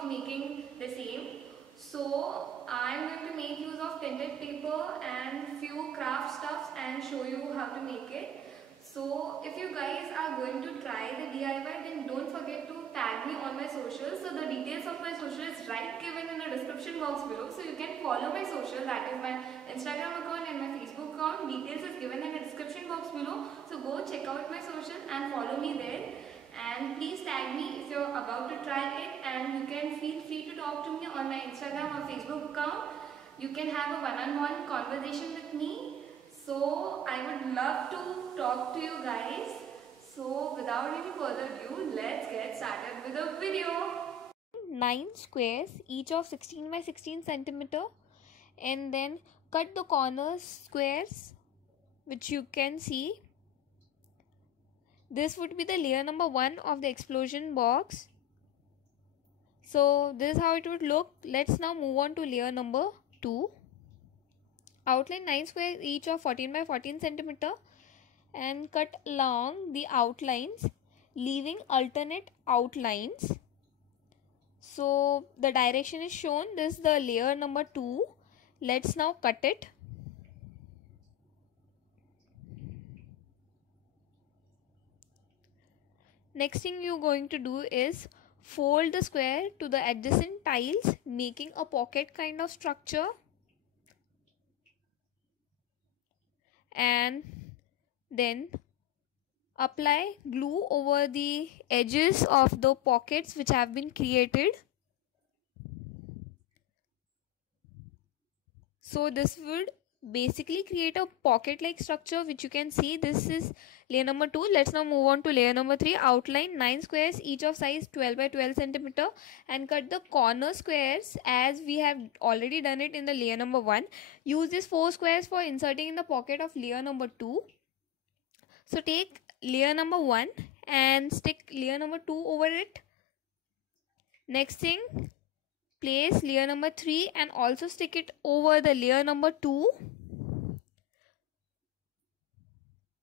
of making the same. So I am going to make use of tinted paper and few craft stuffs and show you how to make it. So if you guys are going to try the DIY, then don't forget to tag me on my socials. So the details of my social is right given in the description box below. So you can follow my social, that is my Instagram account and my Facebook account. Details is given in the description box below. So go check out my social and follow me there. And please tag me if you're about to try it, and you can feel free to talk to me on my Instagram or Facebook account. You can have a one-on-one conversation with me. So I would love to talk to you guys. So without any further ado, let's get started with the video. 9 squares, each of 16 by 16 centimeter, and then cut the corners squares, which you can see. This would be the layer number 1 of the explosion box. So this is how it would look. Let's now move on to layer number 2. Outline 9 squares, each of 14 by 14 centimeter, and cut along the outlines, leaving alternate outlines. So the direction is shown. This is the layer number 2. Let's now cut it. Next thing you're going to do is fold the square to the adjacent tiles, making a pocket kind of structure. And then apply glue over the edges of the pockets which have been created. So this would basically create a pocket like structure, which you can see. This is layer number 2. Let's now move on to layer number 3. Outline 9 squares, each of size 12 by 12 centimeter, and cut the corner squares as we have already done it in the layer number 1. Use these 4 squares for inserting in the pocket of layer number 2. So take layer number 1 and stick layer number 2 over it. Next thing, place layer number 3 and also stick it over the layer number 2.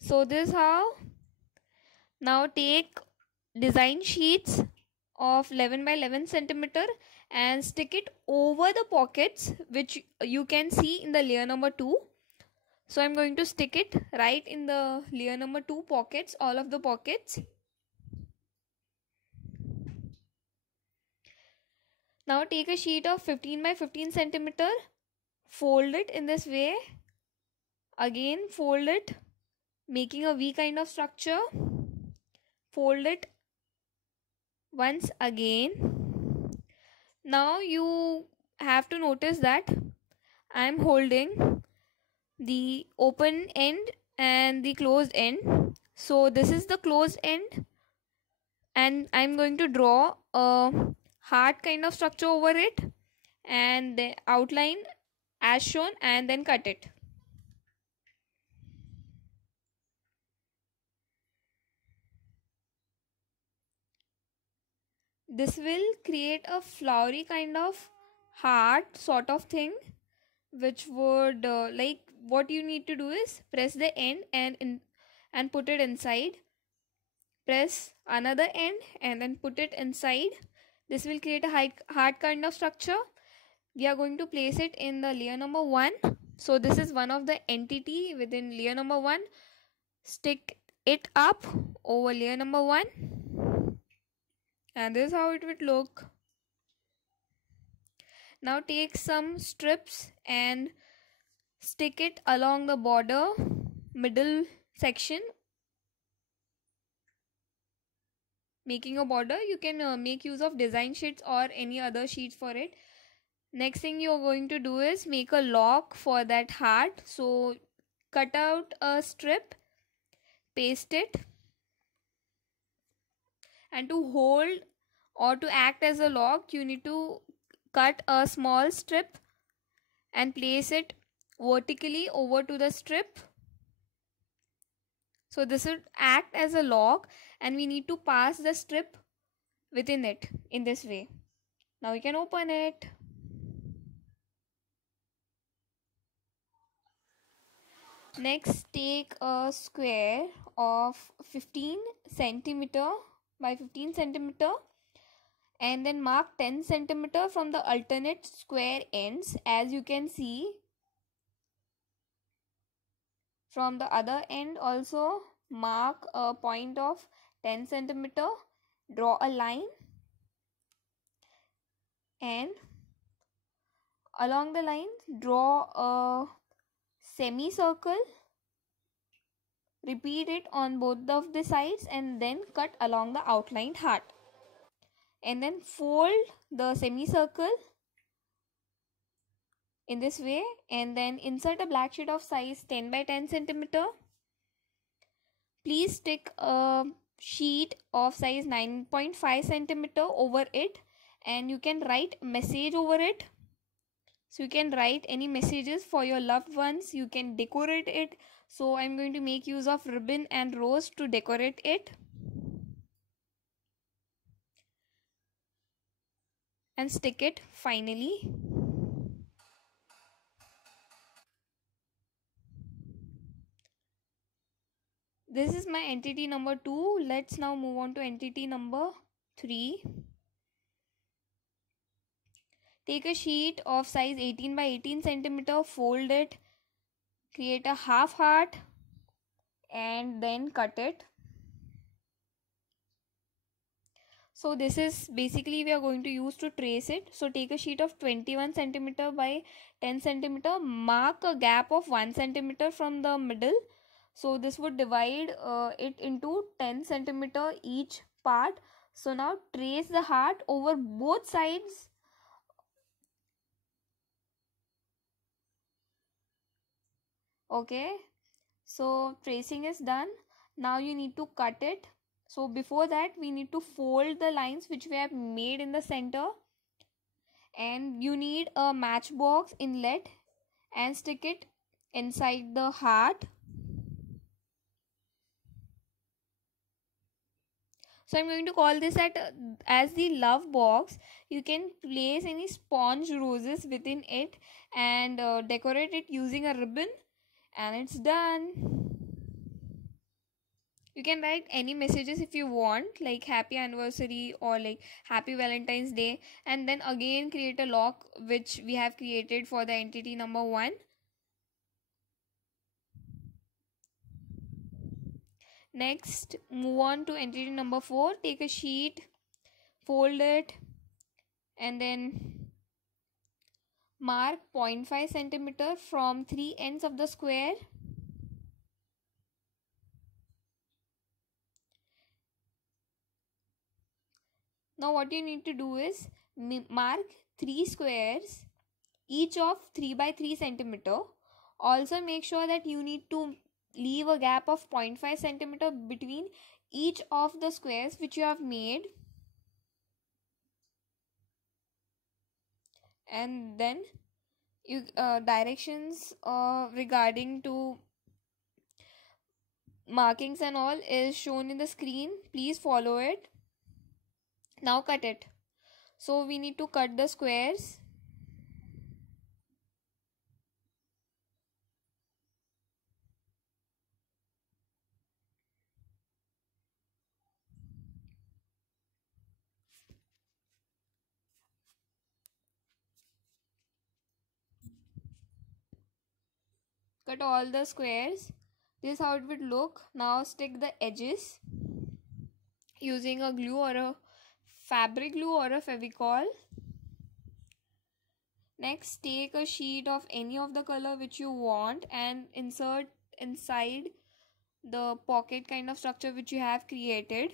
So this is how. Now take design sheets of 11 by 11 centimeter and stick it over the pockets which you can see in the layer number 2. So I'm going to stick it right in the layer number 2 pockets, all of the pockets. Now take a sheet of 15 by 15 centimeter, fold it in this way. Again fold it, making a V kind of structure. Fold it once again. Now you have to notice that I am holding the open end and the closed end. So this is the closed end, and I am going to draw a heart kind of structure over it and the outline as shown, and then cut it. This will create a flowery kind of heart sort of thing, which would like, what you need to do is press the end and put it inside. Press another end and then put it inside. This will create a heart kind of structure. We are going to place it in the layer number 1. So this is one of the entity within layer number 1. Stick it up over layer number 1. And this is how it would look. Now take some strips and stick it along the border, middle section, making a border. You can make use of design sheets or any other sheets for it. Next thing you are going to do is make a lock for that heart. So cut out a strip, paste it, and to hold or to act as a lock, you need to cut a small strip and place it vertically over to the strip. So this would act as a lock, and we need to pass the strip within it in this way. Now we can open it. Next, take a square of 15 centimeter by 15 centimeter and then mark 10 centimeter from the alternate square ends. As you can see, from the other end also mark a point of 10 centimeter, draw a line, and along the line draw a semicircle. Repeat it on both of the sides and then cut along the outlined heart. And then fold the semicircle in this way and then insert a black sheet of size 10 by 10 centimeter. Please stick a sheet of size 9.5 centimeter over it, and you can write message over it. So you can write any messages for your loved ones. You can decorate it. So I'm going to make use of ribbon and rose to decorate it. And stick it finally. This is my entity number 2. Let's now move on to entity number 3. Take a sheet of size 18 by 18 centimeter, fold it, create a half heart and then cut it. So this is basically we are going to use to trace it. So take a sheet of 21 centimeter by 10 centimeter, mark a gap of 1 centimeter from the middle. So this would divide it into 10 centimeter each part. So now trace the heart over both sides. Okay, so tracing is done. Now you need to cut it. So before that we need to fold the lines which we have made in the center, and you need a matchbox inlet and stick it inside the heart. So I'm going to call this as the love box. You can place any sponge roses within it and decorate it using a ribbon, and it's done. You can write any messages if you want, like happy anniversary or like happy Valentine's Day, and then again create a lock which we have created for the entity number 1. Next, move on to entity number 4. Take a sheet, fold it, and then mark 0.5 centimeter from 3 ends of the square. Now what you need to do is mark 3 squares, each of 3 by 3 centimeter. Also make sure that you need to leave a gap of 0.5 centimeter between each of the squares which you have made. And then you directions regarding to markings and all is shown in the screen. Please follow it. Now cut it. So we need to cut the squares. Cut all the squares. This is how it would look. Now stick the edges using a glue or a fabric glue or a fevicol. Next, take a sheet of any of the color which you want and insert inside the pocket kind of structure which you have created,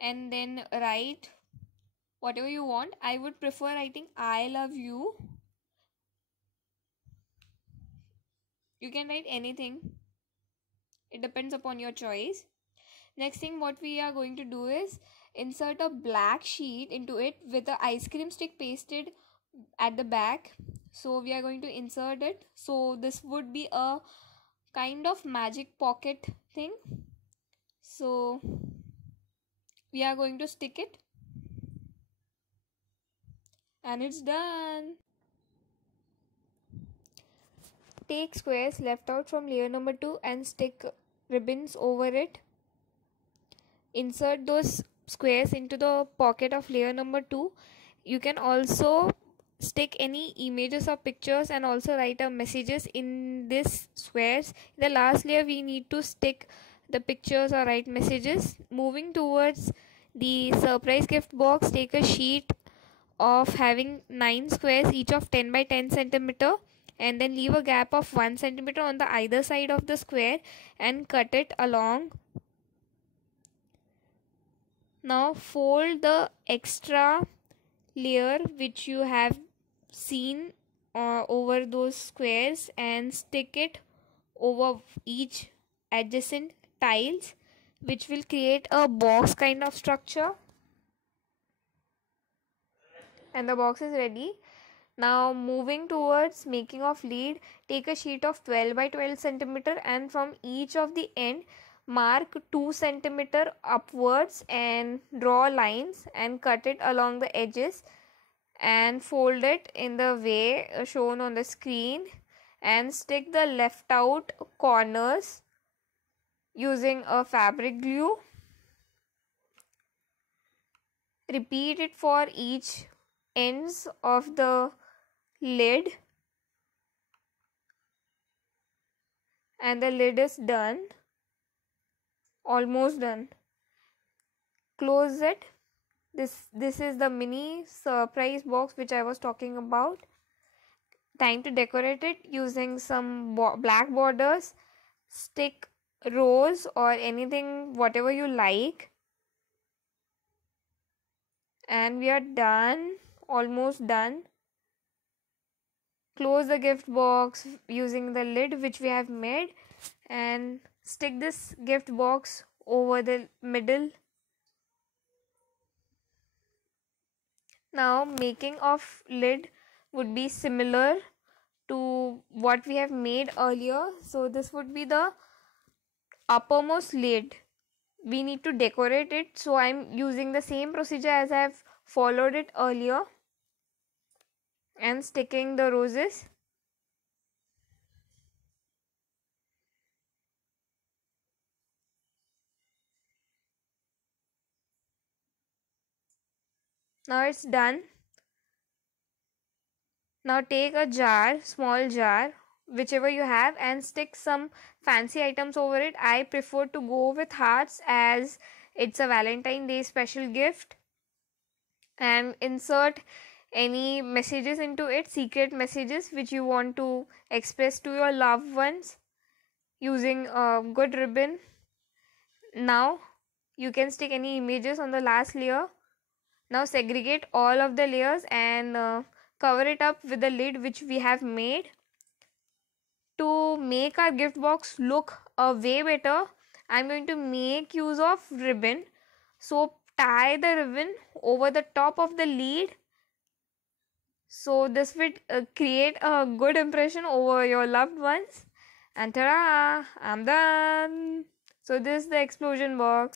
and then write whatever you want. I would prefer writing I love you. You can write anything. It depends upon your choice. Next thing what we are going to do is insert a black sheet into it with the ice cream stick pasted at the back. So we are going to insert it. So this would be a kind of magic pocket thing. So we are going to stick it, and it's done. Take squares left out from layer number 2 and stick ribbons over it. Insert those squares into the pocket of layer number 2. You can also stick any images or pictures and also write messages in this squares. In the last layer we need to stick the pictures or write messages. Moving towards the surprise gift box, take a sheet of having 9 squares, each of 10 by 10 centimeter, and then leave a gap of 1 centimeter on the either side of the square and cut it along. Now fold the extra layer which you have seen over those squares and stick it over each adjacent tiles, which will create a box kind of structure. And the box is ready. Now moving towards making of lid, take a sheet of 12 by 12 centimeter and from each of the end mark 2 centimeter upwards and draw lines and cut it along the edges and fold it in the way shown on the screen and stick the left out corners using a fabric glue. Repeat it for each ends of the lid and the lid is done, almost done. Close it. This is the mini surprise box which I was talking about. Time to decorate it using some black borders. Stick rose or anything whatever you like, and we are done, almost done. Close the gift box using the lid which we have made and stick this gift box over the middle. Now making of lid would be similar to what we have made earlier. So this would be the uppermost lid. We need to decorate it, so I'm using the same procedure as I have followed it earlier and sticking the roses. Now it's done. Now take a jar, small jar, whichever you have, and stick some fancy items over it. I prefer to go with hearts as it's a Valentine Day special gift, and insert any messages into it, secret messages which you want to express to your loved ones using a good ribbon. Now you can stick any images on the last layer. Now segregate all of the layers and cover it up with the lid which we have made. To make our gift box look way better, I'm going to make use of ribbon. So tie the ribbon over the top of the lid. So this will create a good impression over your loved ones. And ta-da! I'm done. So this is the explosion box.